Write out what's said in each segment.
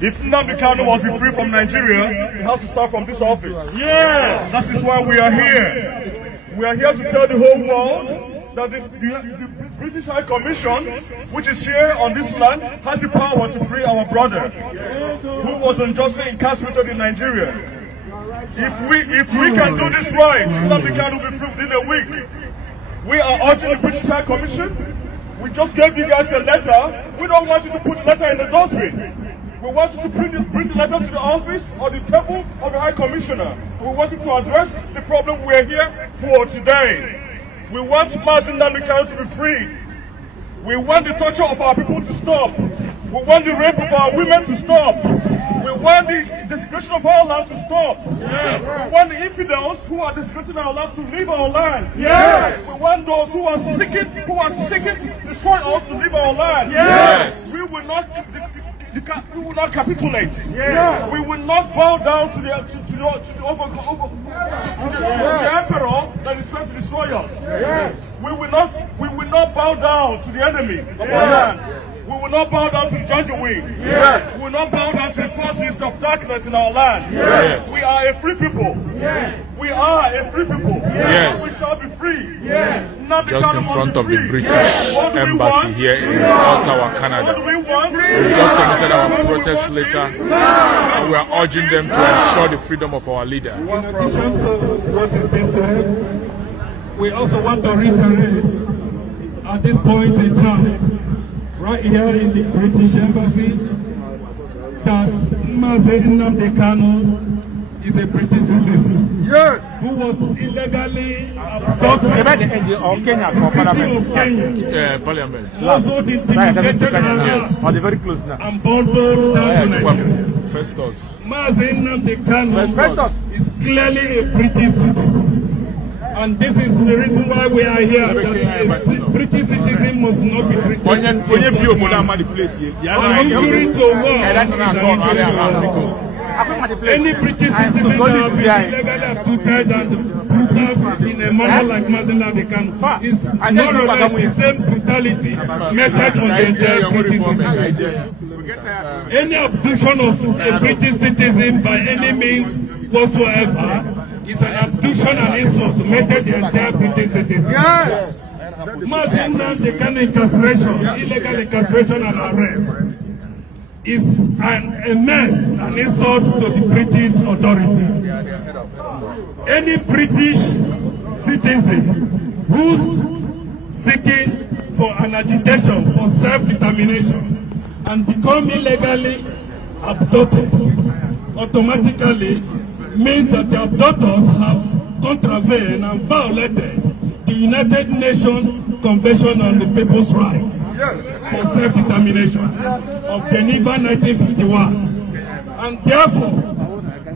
If Nnamdi Kanu must be free from Nigeria, it has to start from this office. Yeah, that is why we are here. We are here to tell the whole world that the British High Commission, which is here on this land, has the power to free our brother who was unjustly incarcerated in Nigeria. If we can do this right, Nnamdi Kanu will be free within a week. We are urging the British High Commission. We just gave you guys a letter. We don't want you to put the letter in the dustbin. We want you to bring the letter to the office or the table of the High Commissioner. We want you to address the problem we're here for today. We want Mazi Nnamdi Kanu to be free. We want the torture of our people to stop. We want the rape of our women to stop. We want the desecration of our land to stop. Yes. We want the infidels who are desecrating our land to leave our land. Yes. We want those who are seeking to destroy us to leave our land. Yes. We will not capitulate. Yeah. We will not bow down to the emperor that is trying to destroy us. Yeah. We will not bow down to the enemy of our land. We will not bow down to the Janjaweed. Yes. We will not bow down to the forces of darkness in our land. Yes. We are a free people. Yes. We are a free people. Yes. We shall be free. Yes. Just in front of the British Embassy here in Ottawa, Canada. We just submitted our protest letter and we are urging them to ensure the freedom of our leader. In addition to what is being said, we also want to reiterate at this point in time, right here in the British Embassy, that Mazi Nnamdi Kanu is a British citizen. Yes. Who was illegally abducted of Kenya. Parliament. Also intimidated very close now. And bundled down to Nigeria. Festus. Mazi Nnamdi Kanu is clearly a British citizen. And this is the reason why we are here. That a British citizen must not be treated. Any British citizen that has been illegally abducted and brutal in a manner like Mazi Nnamdi Kanu is more or less the same brutality meted on the entire British citizen. Any abduction of a British citizen by any means whatsoever is an abduction and insult meted the entire British citizen. Yes! Mazi Nnamdi Kanu incarceration, illegal incarceration and arrest is a mess, an insult to the British authority. Any British citizen who's seeking for an agitation for self-determination and become illegally abducted automatically means that the abductors have contravened and violated the United Nations Convention on the People's Rights for Self-Determination of Geneva 1951. And therefore,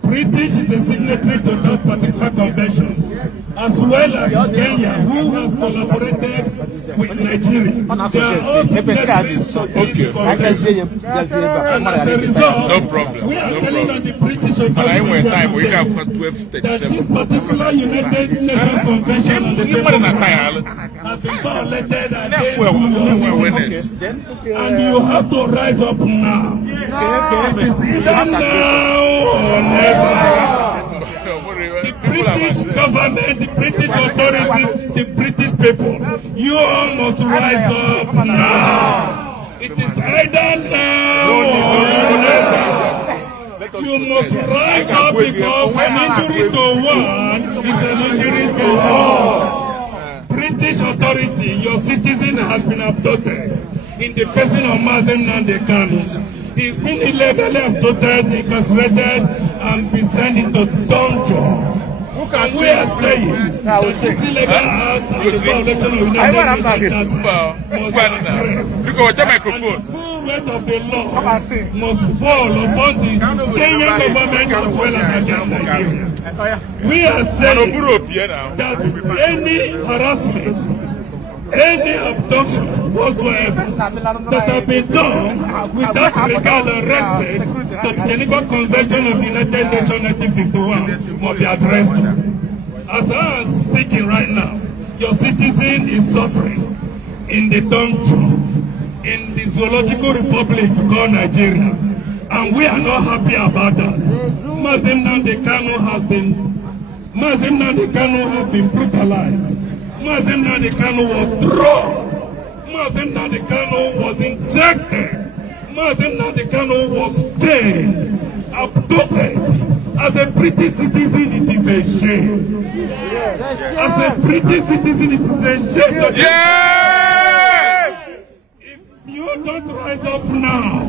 British is a signatory to that particular convention, as well as Kenya, who has collaborated with Nigeria. They are all signatories to this convention. And as a result, no problem. We are telling that the British authorities that this particular United Nations Convention on the People's Rights has been violated against you. And you have to rise up now. It is either now or never. The British government, the British authorities, the British people, you all must rise up now. It is either now or never. You must rise up because an injury to one is an injury to all. British authority, your citizen has been abducted in the person of Mazi Nnamdi Kanu. He's been illegally abducted, incarcerated, and been sent into dungeon. And we are saying that this illegal act and the violation of United Nations look at the microphone. And the full weight of the law must fall upon the Kenyan government as well as against Nigeria. We are saying that any harassment, any abduction whatsoever that have been done without regard and respect to the Geneva Convention of the United Nations 1951 must be addressed. As I am speaking right now, your citizen is suffering in the dungeon in the zoological republic called Nigeria. And we are not happy about that. Mazi Nnamdi Kanu has been brutalized. Mazi Nnamdi Kanu was drugged. Mazi Nnamdi Kanu was injected. Mazi Nnamdi Kanu was chained, abducted. As a British citizen, it is a shame. As a British citizen, it is a shame. Yes! If you don't rise up now,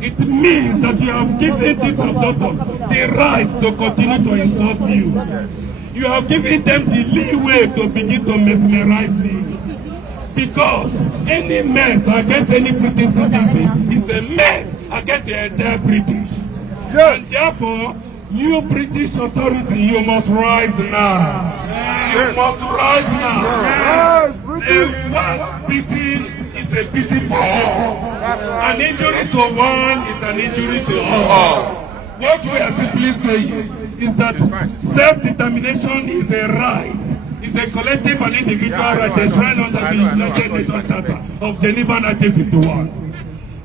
it means that you have given these abductors the right to continue to insult you. You have given them the leeway to begin to mesmerize you. Because any mess against any British citizen is a mess against the entire British. Yes. And therefore, you British authority, you must rise now. You must rise now. A once beating is a beating for all. An injury to one is an injury to all. What we are simply saying is that self-determination is a right. It's a collective and individual right enshrined under the United Nations Charter of Geneva 1951.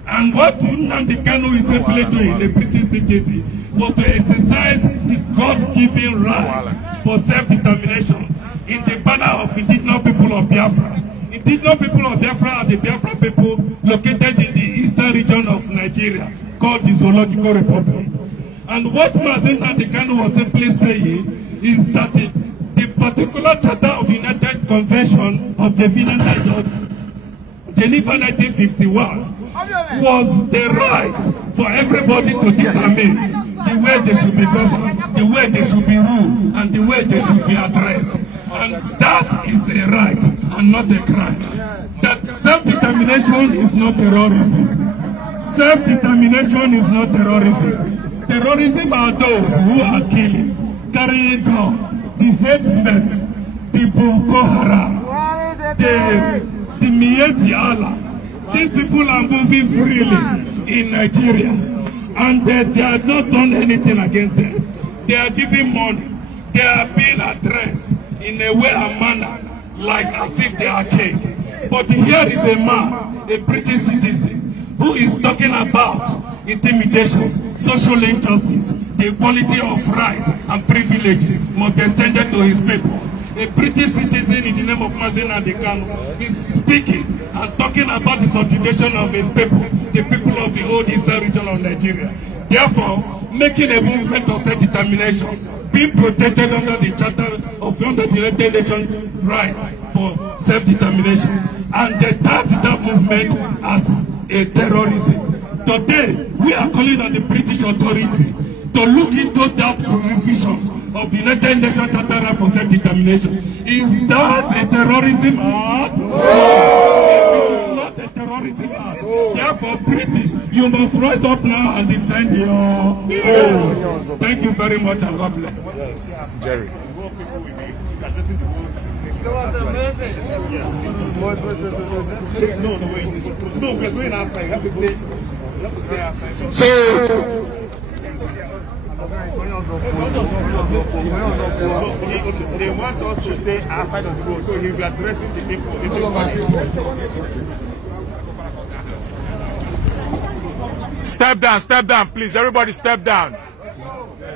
And what Nnamdi Kanu is simply doing, the British citizen, was to exercise his God-given right for self-determination in the banner of indigenous people of Biafra. Indigenous people of Biafra are the Biafra people located in the eastern region of Nigeria, called the Zoological Republic. And what Mazi Nnamdi Kanu was simply saying is that the particular charter of the United Convention of Geneva 1951 was the right for everybody to determine the way they should be governed, the way they should be ruled, and the way they should be addressed. And that is a right and not a crime. That self-determination is not terrorism. Self-determination is not terrorism. Terrorism are those who are killing, carrying down, the headsmen, the Boko Haram, the Miyetti Allah. These people are moving freely in Nigeria, and they have not done anything against them. They are giving money. They are being addressed in a way and manner like as if they are king. But here is a man, a British citizen, who is talking about intimidation, social injustice, the equality of rights and privileges must be extended to his people. A British citizen in the name of Mazi Nnamdi Kanu is speaking and talking about the subjugation of his people, the people of the old eastern region of Nigeria. Therefore, making a movement of self-determination, being protected under the Charter of the United Nations right for self-determination, and they tagged that movement as a terrorism. Today, we are calling on the British authority to look into that provision of the United Nations Charter for self-determination. Is that a terrorism act? No. It is not a terrorism act. Therefore, British, you must rise up now and defend your own. Thank you very much and God bless. Jerry. No, we're going outside. You have to stay outside. So, they want us to stay outside of the road, so he'll be addressing the people. Step down, please. Everybody step down.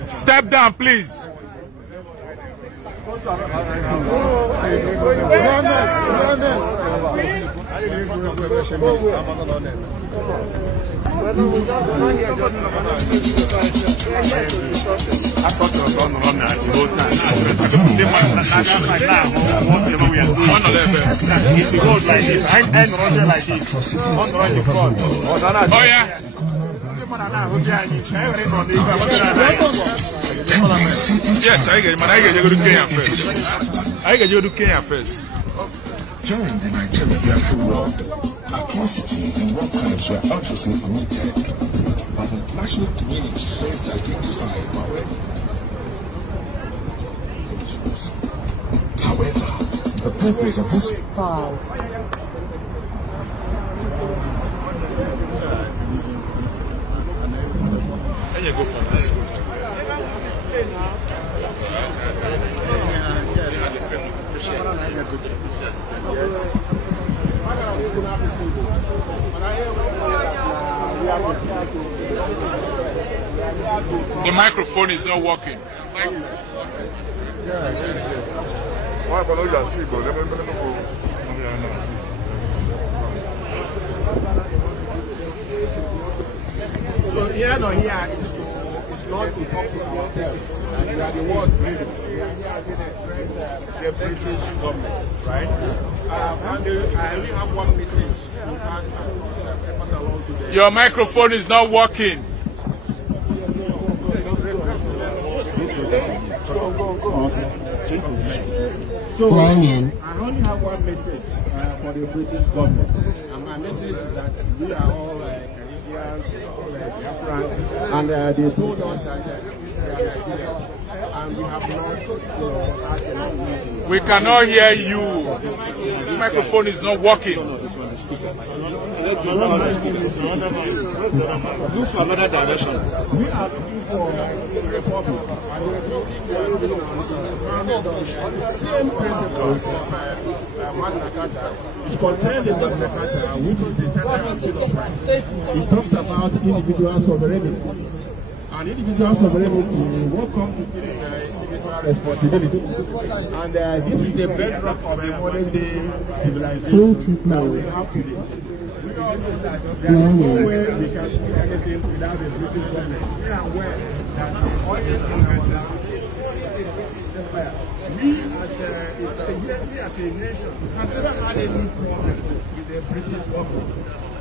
Step down, please. Oh yeah. Yes, I get you go to Kenya first. I get you to Kenya first. During the Nigeria War, atrocities in war crimes were obviously committed, but the national community failed to identify already. However, the purpose of this And you go for this. Yes. The microphone is not working. So here no here it's not to talk to our citizens. And we are the world leaders. We are here to address the British government, right? And I only have one message to pass along to them. Your microphone is not working. So I only have one message for the British government. And my message is that we are all Canadians, all Biafrans, and they told us that we are Nigerians. And we have not asked any reason. We cannot hear you. This microphone is not working. Look for another direction. We are looking for the Republic. The same principles of Magna Carta is contained in Magna Carta, which is the Charter Bill of Rights. It talks about individual sovereignty. And individual sovereignty will come to this individual responsibility. And this is the bedrock of the modern day civilization that we have today. There is no way we can do anything without the British government. We are aware that the oil investors, we as a nation have never had any problem with the British government.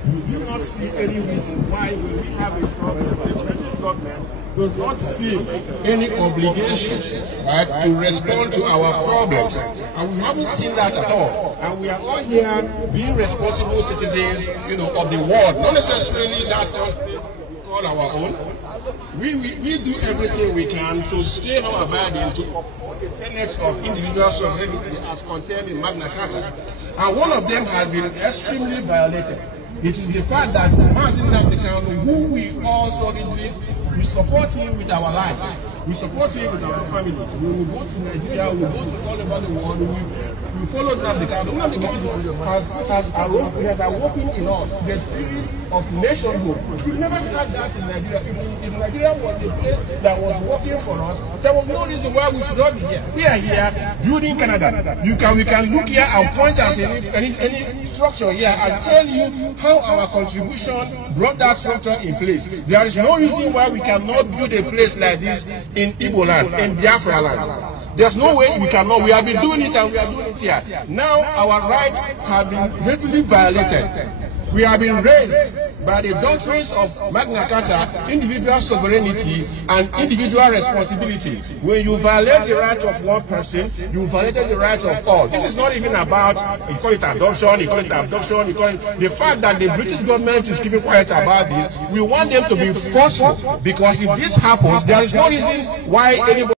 We do not see any reason why when we have a problem, the British government does not feel any obligation, right, to respond to our problems. And we haven't seen that at all. And we are all here being responsible citizens, of the world, not necessarily that country we call our own. We do everything we can to stay not abiding to the tenets of individual sovereignty as contained in Magna Carta. And one of them has been extremely violated. It is the fact that Mazin Nnamdi Kanu, who we all solidly, we support him with our lives. We support him with our families. We will go to Nigeria, we will go to all over the world. We follow Nnamdi Kanu. Nnamdi Kanu has awoken in us the spirit of nationhood. We never had that in Nigeria. If Nigeria was a place that was working for us, there was no reason why we should not be here. We are here building Canada. We can look here and point at any structure here and tell you how our contribution brought that structure in place. There is no reason why we cannot build a place like this in Igbo land, in Biafra land. There's no way we cannot. We have been doing it and we are doing it here. Now our rights have been heavily violated. We have been raised by the doctrines of Magna Carta, individual sovereignty and individual responsibility. When you violate the right of one person, you violated the rights of all. This is not even about, you call it adoption, you call it abduction, you call it the fact that the British government is keeping quiet about this. We want them to be forceful, because if this happens, there is no reason why anybody